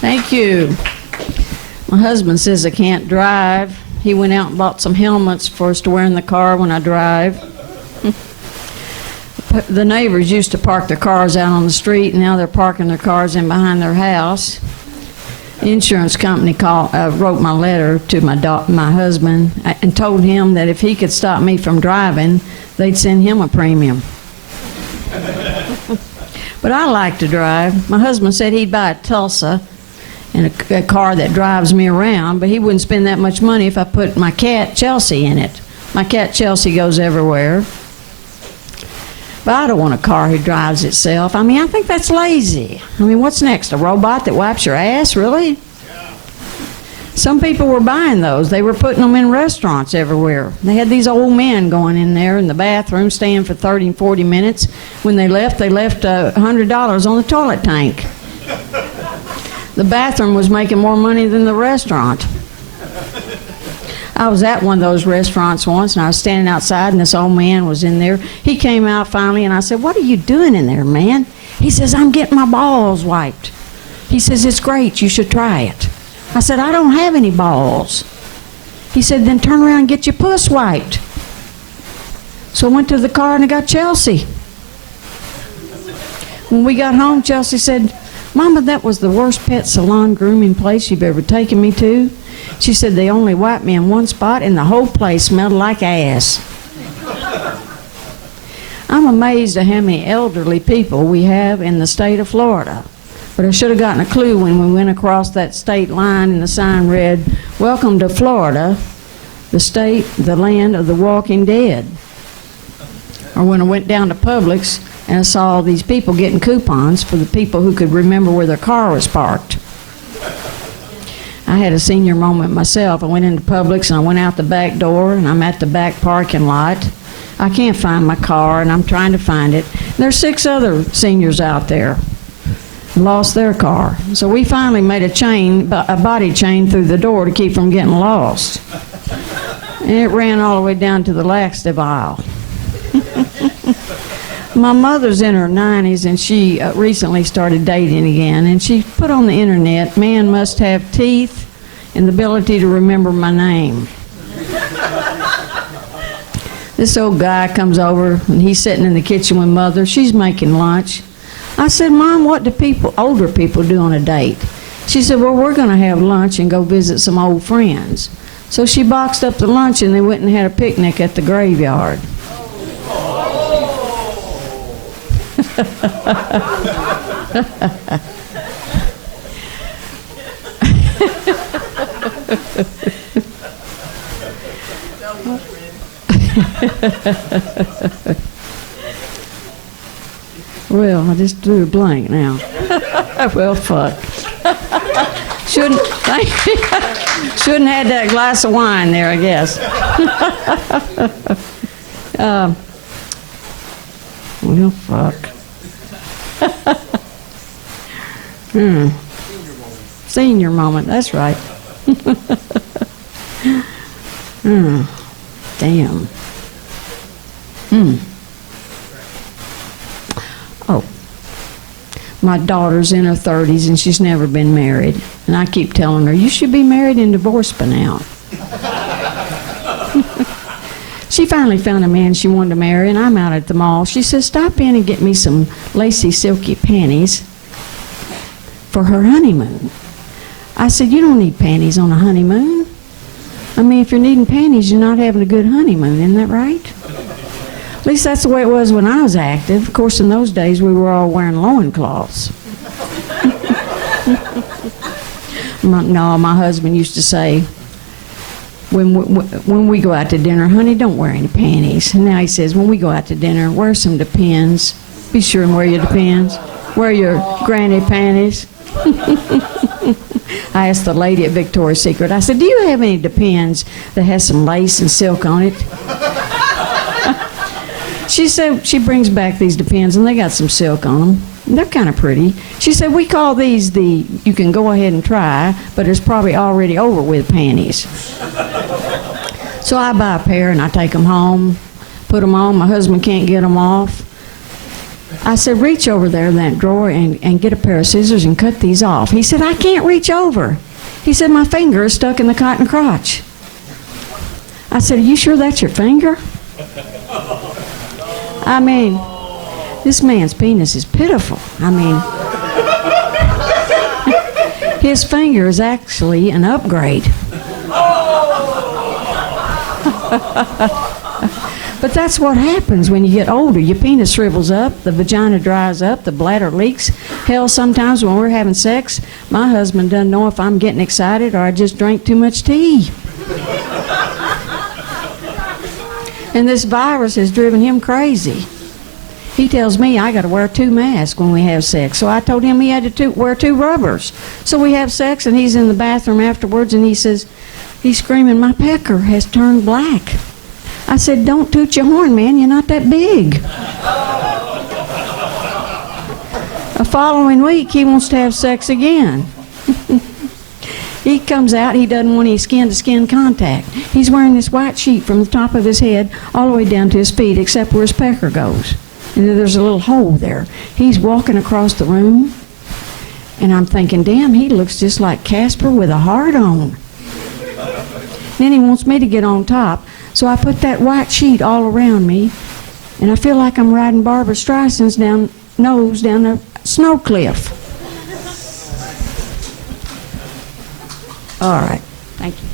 Thank you. My husband says I can't drive. He went out and bought some helmets for us to wear in the car when I drive. The neighbors used to park their cars out on the street, and now they're parking their cars in behind their house. The insurance company wrote my letter to my husband and told him that if he could stop me from driving, they'd send him a premium. But I like to drive. My husband said he'd buy a Tulsa and a car that drives me around, but he wouldn't spend that much money if I put my cat Chelsea in it. My cat Chelsea goes everywhere. But I don't want a car who drives itself. I mean, I think that's lazy. I mean, what's next? A robot that wipes your ass? Really? Yeah. Some people were buying those. They were putting them in restaurants everywhere. They had these old men going in there in the bathroom, staying for 30 and 40 minutes. When they left $100 on the toilet tank. The bathroom was making more money than the restaurant. I was at one of those restaurants once, and I was standing outside, and this old man was in there. He came out finally, and I said, "What are you doing in there, man?" He says, "I'm getting my balls wiped." He says, "It's great. You should try it." I said, "I don't have any balls." He said, "Then turn around and get your puss wiped." So I went to the car, and I got Chelsea. When we got home, Chelsea said, "Mama, that was the worst pet salon grooming place you've ever taken me to." She said, "They only wiped me in one spot and the whole place smelled like ass." I'm amazed at how many elderly people we have in the state of Florida. But I should have gotten a clue when we went across that state line and the sign read, "Welcome to Florida, the state, the land of the walking dead." Or when I went down to Publix and I saw all these people getting coupons for the people who could remember where their car was parked. I had a senior moment myself. I went into Publix and I went out the back door, and I'm at the back parking lot. I can't find my car, and I'm trying to find it. There's 6 other seniors out there who lost their car. So we finally made a body chain through the door to keep from getting lost. And it ran all the way down to the laxative aisle. My mother's in her 90s, and she recently started dating again, and she put on the internet, "Man must have teeth and the ability to remember my name." This old guy comes over, and he's sitting in the kitchen with Mother. She's making lunch. I said, "Mom, what do older people do on a date?" She said, "Well, we're going to have lunch and go visit some old friends." So she boxed up the lunch, and they went and had a picnic at the graveyard. Well, I just drew a blank now. Well, fuck. Shouldn't have that glass of wine there, I guess. Well, fuck. Senior moment, that's right. Damn. Oh. My daughter's in her 30s, and she's never been married. And I keep telling her, "You should be married and divorced by now." She finally found a man she wanted to marry, and I'm out at the mall. She says, "Stop in and get me some lacy, silky panties for her honeymoon." I said, "You don't need panties on a honeymoon. I mean, if you're needing panties, you're not having a good honeymoon, isn't that right?" At least that's the way it was when I was active. Of course, in those days, we were all wearing loincloths. No, my husband used to say, when we go out to dinner, "Honey, don't wear any panties." And now he says, "When we go out to dinner, wear some Depends. Be sure and wear your Depends. Wear your granny panties." I asked the lady at Victoria's Secret, I said, "Do you have any Depends that has some lace and silk on it?" She said she brings back these Depends, and they got some silk on them. They're kind of pretty. She said, "We call these you can go ahead and try, but it's probably already over with panties." So I buy a pair, and I take them home, put them on. My husband can't get them off. I said, reach over there in that drawer and get a pair of scissors and cut these off. He said, I can't reach over. He said, my finger is stuck in the cotton crotch. I said, are you sure that's your finger? I mean, this man's penis is pitiful. I mean, his finger is actually an upgrade. But that's what happens when you get older. Your penis shrivels up, the vagina dries up, the bladder leaks. Hell, sometimes when we're having sex, my husband doesn't know if I'm getting excited or I just drank too much tea. And this virus has driven him crazy. He tells me I got to wear 2 masks when we have sex. So I told him he had to wear 2 rubbers. So we have sex, and he's in the bathroom afterwards, and he says, he's screaming, my pecker has turned black. I said, don't toot your horn, man. You're not that big. The following week, he wants to have sex again. He comes out, he doesn't want any skin-to-skin contact. He's wearing this white sheet from the top of his head all the way down to his feet, except where his pecker goes. And there's a little hole there. He's walking across the room, and I'm thinking, damn, he looks just like Casper with a heart on. Then he wants me to get on top, so I put that white sheet all around me, and I feel like I'm riding Barbara Streisand's nose down a snow cliff. All right. Thank you.